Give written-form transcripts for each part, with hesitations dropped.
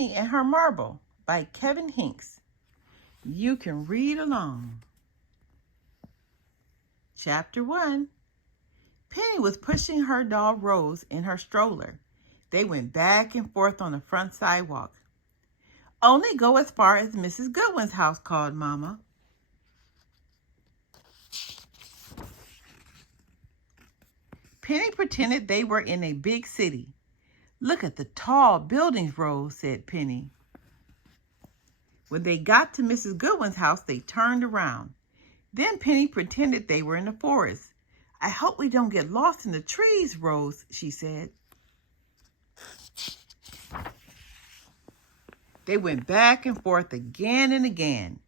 Penny and Her Marble by Kevin Hinks. You can read along. Chapter 1. Penny was pushing her doll Rose in her stroller. They went back and forth on the front sidewalk. "Only go as far as Mrs. Goodwin's house," called Mama. Penny pretended they were in a big city. "Look at the tall buildings, Rose," said Penny. When they got to Mrs. Goodwin's house, they turned around. Then Penny pretended they were in the forest. "I hope we don't get lost in the trees, Rose," she said. They went back and forth again and again.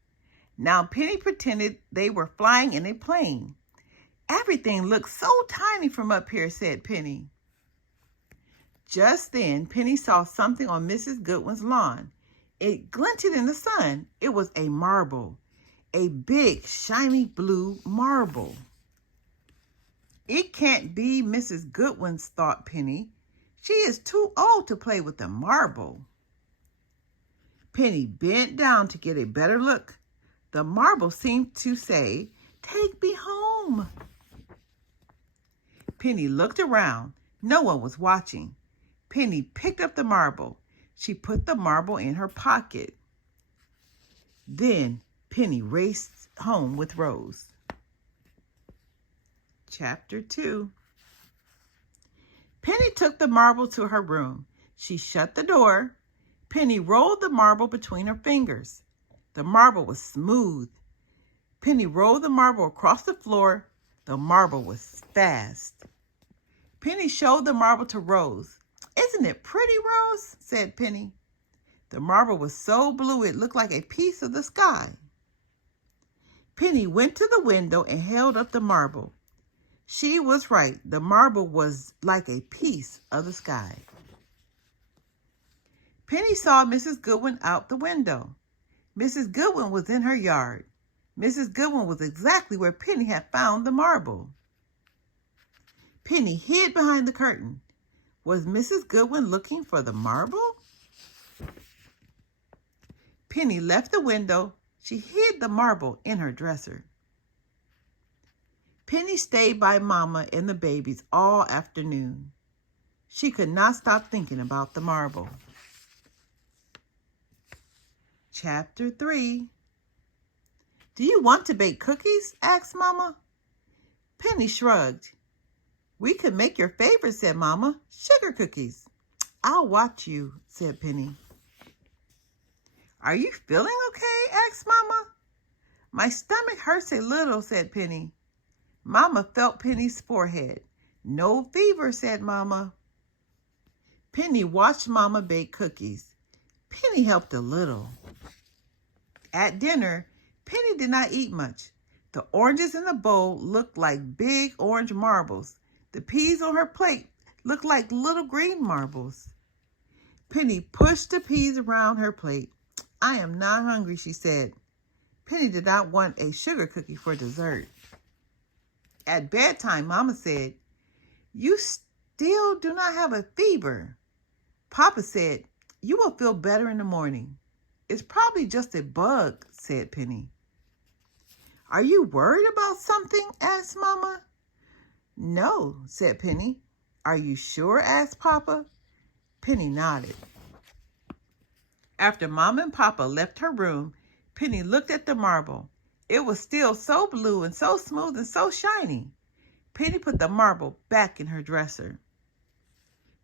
Now Penny pretended they were flying in a plane. "Everything looks so tiny from up here," said Penny. Just then, Penny saw something on Mrs. Goodwin's lawn. It glinted in the sun. It was a marble, a big, shiny blue marble. "It can't be Mrs. Goodwin's," thought Penny. "She is too old to play with a marble." Penny bent down to get a better look. The marble seemed to say, "Take me home." Penny looked around. No one was watching. Penny picked up the marble. She put the marble in her pocket. Then Penny raced home with Rose. Chapter 2. Penny took the marble to her room. She shut the door. Penny rolled the marble between her fingers. The marble was smooth. Penny rolled the marble across the floor. The marble was fast. Penny showed the marble to Rose. "Isn't it pretty, Rose?" said Penny. The marble was so blue it looked like a piece of the sky. Penny went to the window and held up the marble. She was right. The marble was like a piece of the sky. Penny saw Mrs. Goodwin out the window. Mrs. Goodwin was in her yard. Mrs. Goodwin was exactly where Penny had found the marble. Penny hid behind the curtain. Was Mrs. Goodwin looking for the marble? Penny left the window. She hid the marble in her dresser. Penny stayed by Mama and the babies all afternoon. She could not stop thinking about the marble. Chapter 3. "Do you want to bake cookies?" asked Mama. Penny shrugged. "We could make your favorite," said Mama. "Sugar cookies." "I'll watch you," said Penny. "Are you feeling okay?" asked Mama. "My stomach hurts a little," said Penny. Mama felt Penny's forehead. "No fever," said Mama. Penny watched Mama bake cookies. Penny helped a little. At dinner, Penny did not eat much. The oranges in the bowl looked like big orange marbles. The peas on her plate looked like little green marbles. Penny pushed the peas around her plate. "I am not hungry," she said. Penny did not want a sugar cookie for dessert. At bedtime, Mama said, "You still do not have a fever." Papa said, "You will feel better in the morning." "It's probably just a bug," said Penny. "Are you worried about something?" asked Mama. "No," said Penny. "Are you sure?" asked Papa. Penny nodded. After Mama and Papa left her room, Penny looked at the marble. It was still so blue and so smooth and so shiny. Penny put the marble back in her dresser.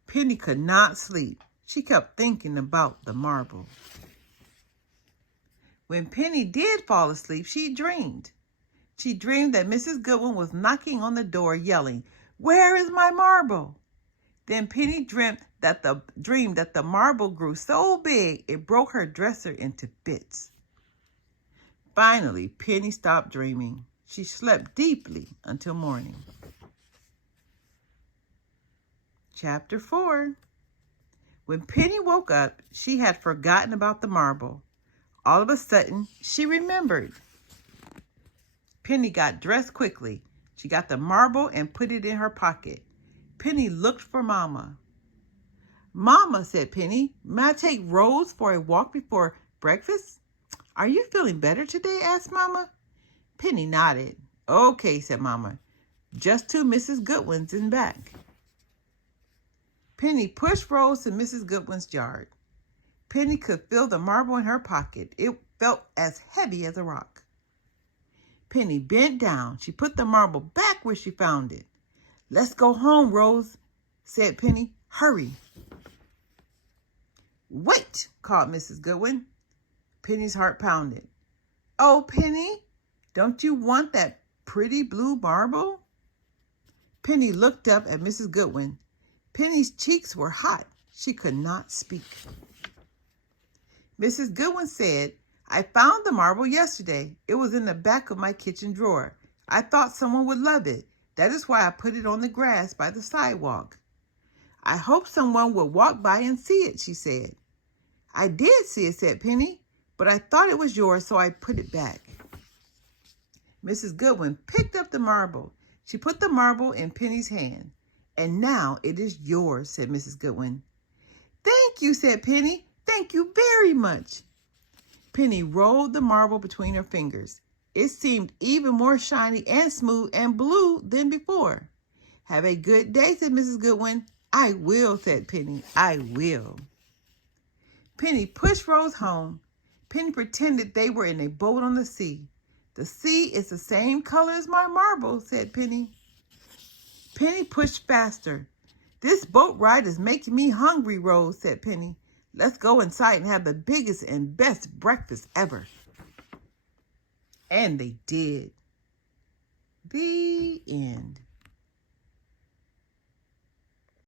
Penny could not sleep. She kept thinking about the marble. When Penny did fall asleep, she dreamed. She dreamed that Mrs. Goodwin was knocking on the door, yelling, "Where is my marble?" Then Penny dreamed that the marble grew so big it broke her dresser into bits. Finally, Penny stopped dreaming. She slept deeply until morning. Chapter 4. When Penny woke up, she had forgotten about the marble. All of a sudden, she remembered. Penny got dressed quickly. She got the marble and put it in her pocket. Penny looked for Mama. Mama, said Penny, may I take Rose for a walk before breakfast? Are you feeling better today? Asked Mama. Penny nodded. Okay, said Mama. Just to Mrs. Goodwin's and back. Penny pushed Rose to Mrs. Goodwin's yard. Penny could feel the marble in her pocket. It felt as heavy as a rock. Penny bent down. She put the marble back where she found it. Let's go home, Rose, said Penny. Hurry. Wait, called Mrs. Goodwin. Penny's heart pounded. Oh, Penny, don't you want that pretty blue marble? Penny looked up at Mrs. Goodwin. Penny's cheeks were hot. She could not speak. Mrs. Goodwin said, I found the marble yesterday. It was in the back of my kitchen drawer. I thought someone would love it. That is why I put it on the grass by the sidewalk. I hope someone will walk by and see it, she said. I did see it, said Penny, but I thought it was yours, so I put it back. Mrs. Goodwin picked up the marble. She put the marble in Penny's hand. And now it is yours, said Mrs. Goodwin. Thank you, said Penny. Thank you very much. Penny rolled the marble between her fingers. It seemed even more shiny and smooth and blue than before. Have a good day, said Mrs. Goodwin. I will, said Penny. I will. Penny pushed Rose home. Penny pretended they were in a boat on the sea. The sea is the same color as my marble, said Penny. Penny pushed faster. This boat ride is making me hungry, Rose, said Penny. Let's go inside and have the biggest and best breakfast ever. And they did. The end.